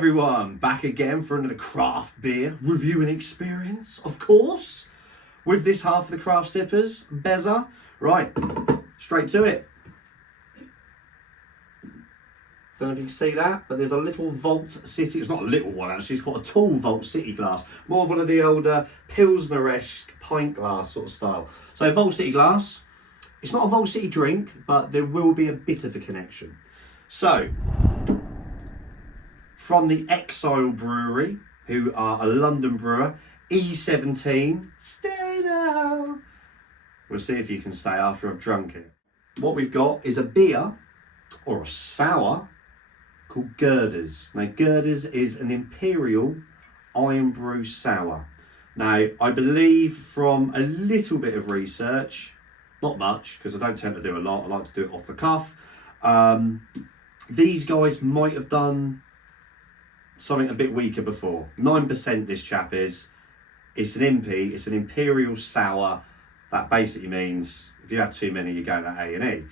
everyone, back again for another craft beer reviewing experience, of course, with this half of the Craft Sippers, Beza. Right, straight to it. Don't know if you can see that, but there's a little Vault City, it's not a little one actually, it's quite a tall Vault City glass, more of one of the older Pilsner-esque pint glass sort of style. So Vault City glass, it's not a Vault City drink, but there will be a bit of a connection. So, from the Exale Brewery, who are a London brewer, E17, stay now. We'll see if you can stay after I've drunk it. What we've got is a beer, or a sour, called Girders. Now, Girders is an Imperial Iron Brew sour. Now, I believe from a little bit of research, not much, because I don't tend to do a lot, I like to do it off the cuff. These guys might have done something a bit weaker before. 9% this chap is. It's an Impy, it's an Imperial sour. That basically means if you have too many, you're going to A&E.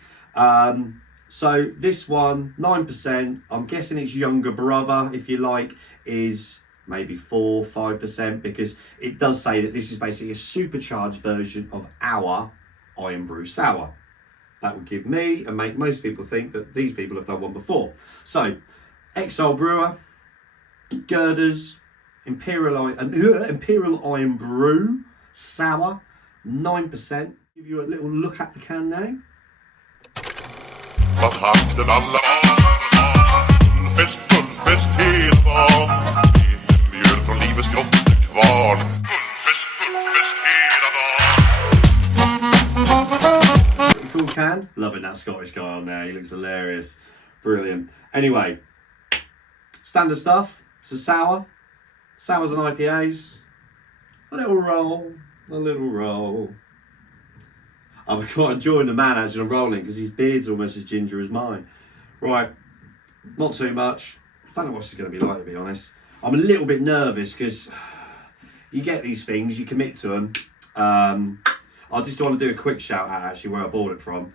So this one, 9%, I'm guessing its younger brother, if you like, is maybe 4, 5%, because it does say that this is basically a supercharged version of our Iron Brew Sour. That would give me and make most people think that these people have done one before. So, Exale Brewer, Girders, Imperial Iron Brew Sour, 9%. Give you a little look at the can now. Vakten alla Guldfest hela dagen. Mjöl från livets grottekvarn. Guldfest hela dagen. Pretty cool can. Loving that Scottish guy on there. He looks hilarious. Brilliant. Anyway, standard stuff. It's a sour. Sours and IPAs. A little roll. A little roll. I'm quite enjoying the man actually rolling because his beard's almost as ginger as mine. Right, not too much. Don't know what it's going to be like, to be honest. I'm a little bit nervous because you get these things, you commit to them. I just want to do a quick shout out actually where I bought it from.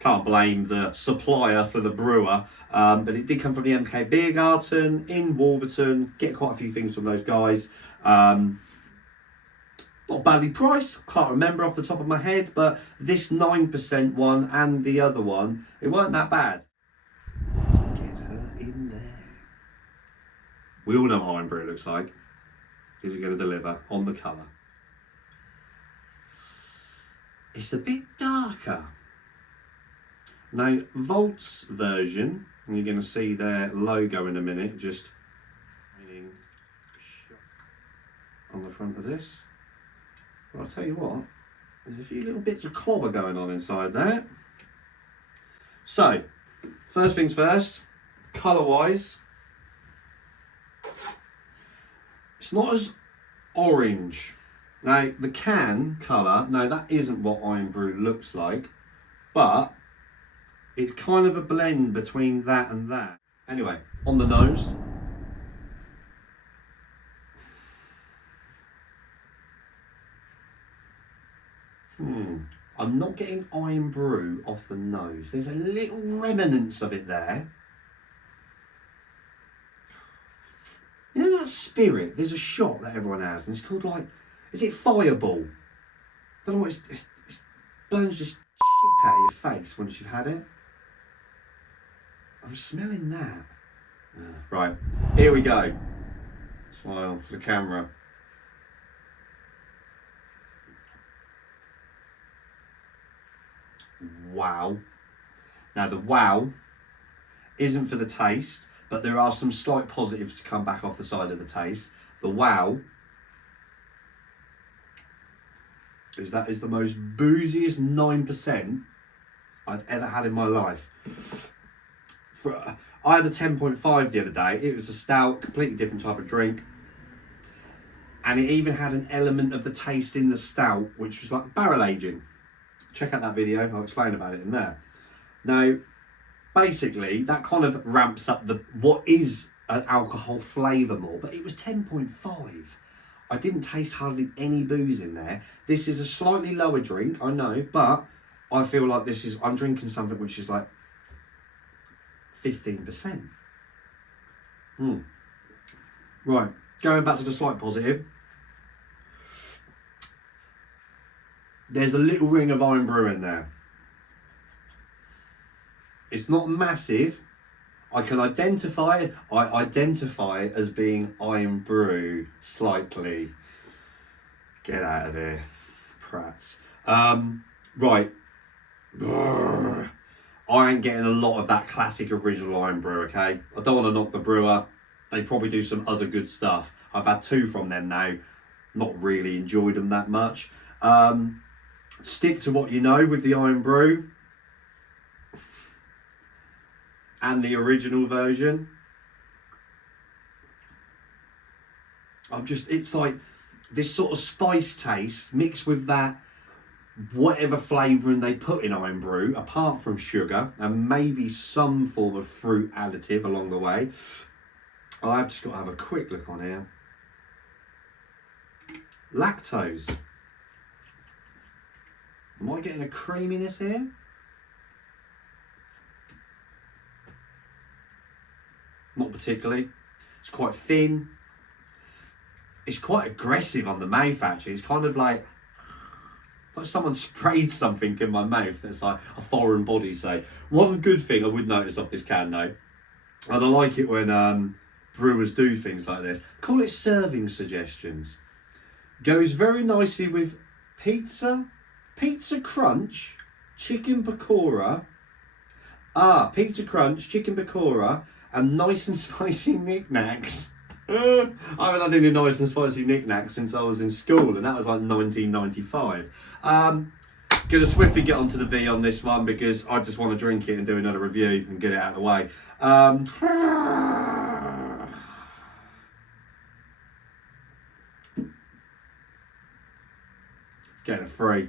Can't blame the supplier for the brewer, but it did come from the MK Beer Garden in Wolverton. Get quite a few things from those guys. Not badly priced, can't remember off the top of my head, but this 9% one and the other one, it weren't that bad. Get her in there. We all know what Iron Brew looks like. Is it going to deliver on the colour? It's a bit darker. Now, Vault's version, and you're going to see their logo in a minute, just on the front of this. But I'll tell you what, there's a few little bits of clobber going on inside there. So, first things first, colour-wise, it's not as orange. Now, the can colour, no, that isn't what Iron Brew looks like, but it's kind of a blend between that and that. Anyway, on the nose. I'm not getting Iron Brew off the nose. There's a little remnants of it there. You know that Spirit? There's a shot that everyone has, and it's called like, is it Fireball? Don't know what it burns just shit out of your face once you've had it. I'm smelling that. Right, here we go. Smile to the camera. Wow. Now the wow isn't for the taste, but there are some slight positives to come back off the side of the taste. The wow is that is the most booziest 9% I've ever had in my life. I had a 10.5 the other day. It was a stout, completely different type of drink. And it even had an element of the taste in the stout, which was like barrel aging. Check out that video, I'll explain about it in there. Now, basically, that kind of ramps up what is an alcohol flavour more, but it was 10.5. I didn't taste hardly any booze in there. This is a slightly lower drink, I know, but I feel like I'm drinking something which is like 15%. Right, going back to the slight positive. There's a little ring of Iron Brew in there. It's not massive. I can identify it. I identify it as being Iron Brew slightly. Get out of here, prats. Right. I ain't getting a lot of that classic original Iron Brew, okay? I don't want to knock the brewer. They probably do some other good stuff. I've had 2 from them now. Not really enjoyed them that much. Stick to what you know with the Iron Brew and the original version. It's like this sort of spice taste mixed with that whatever flavouring they put in Iron Brew, apart from sugar and maybe some form of fruit additive along the way. I've just got to have a quick look on here. Lactose. Am I getting a creaminess here? Not particularly. It's quite thin. It's quite aggressive on the mouth actually. It's kind of like someone sprayed something in my mouth that's like a foreign body, say. One good thing I would notice off this can though, and I like it when brewers do things like this, call it serving suggestions. Goes very nicely with pizza crunch, chicken pakora. Pizza crunch, chicken pakora, and nice and spicy knickknacks. I haven't had any nice and spicy knickknacks since I was in school, and that was like 1995. Gonna swiftly get onto the V on this one because I just want to drink it and do another review and get it out of the way. Getting a 3.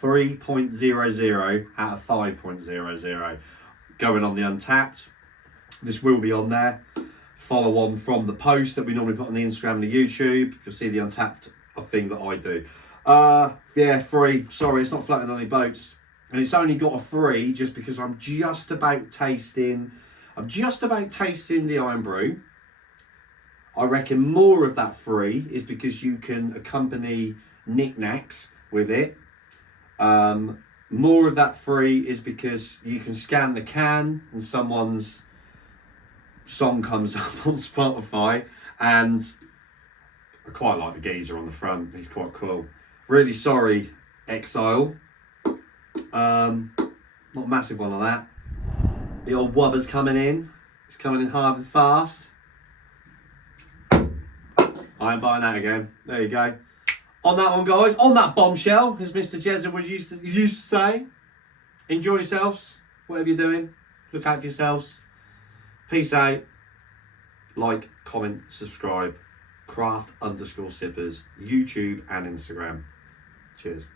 3.00 out of 5.00. Going on the Untapped. This will be on there. Follow on from the post that we normally put on the Instagram and the YouTube. You'll see the Untapped thing that I do. Yeah, 3. Sorry, it's not floating on any boats. And it's only got a 3 just because I'm just about tasting the Iron Brew. I reckon more of that 3 is because you can accompany knickknacks with it. More of that 3 is because you can scan the can and someone's song comes up on Spotify, and I quite like the geezer on the front. He's quite cool. Really sorry, Exile. Not a massive one on that. The old wubber's coming in. It's coming in hard and fast. I ain't buying that again. There you go. On that one, guys, on that bombshell, as Mr. Jezza would used to say, enjoy yourselves, whatever you're doing. Look out for yourselves. Peace out. Like, comment, subscribe. Craft_sippers, YouTube and Instagram. Cheers.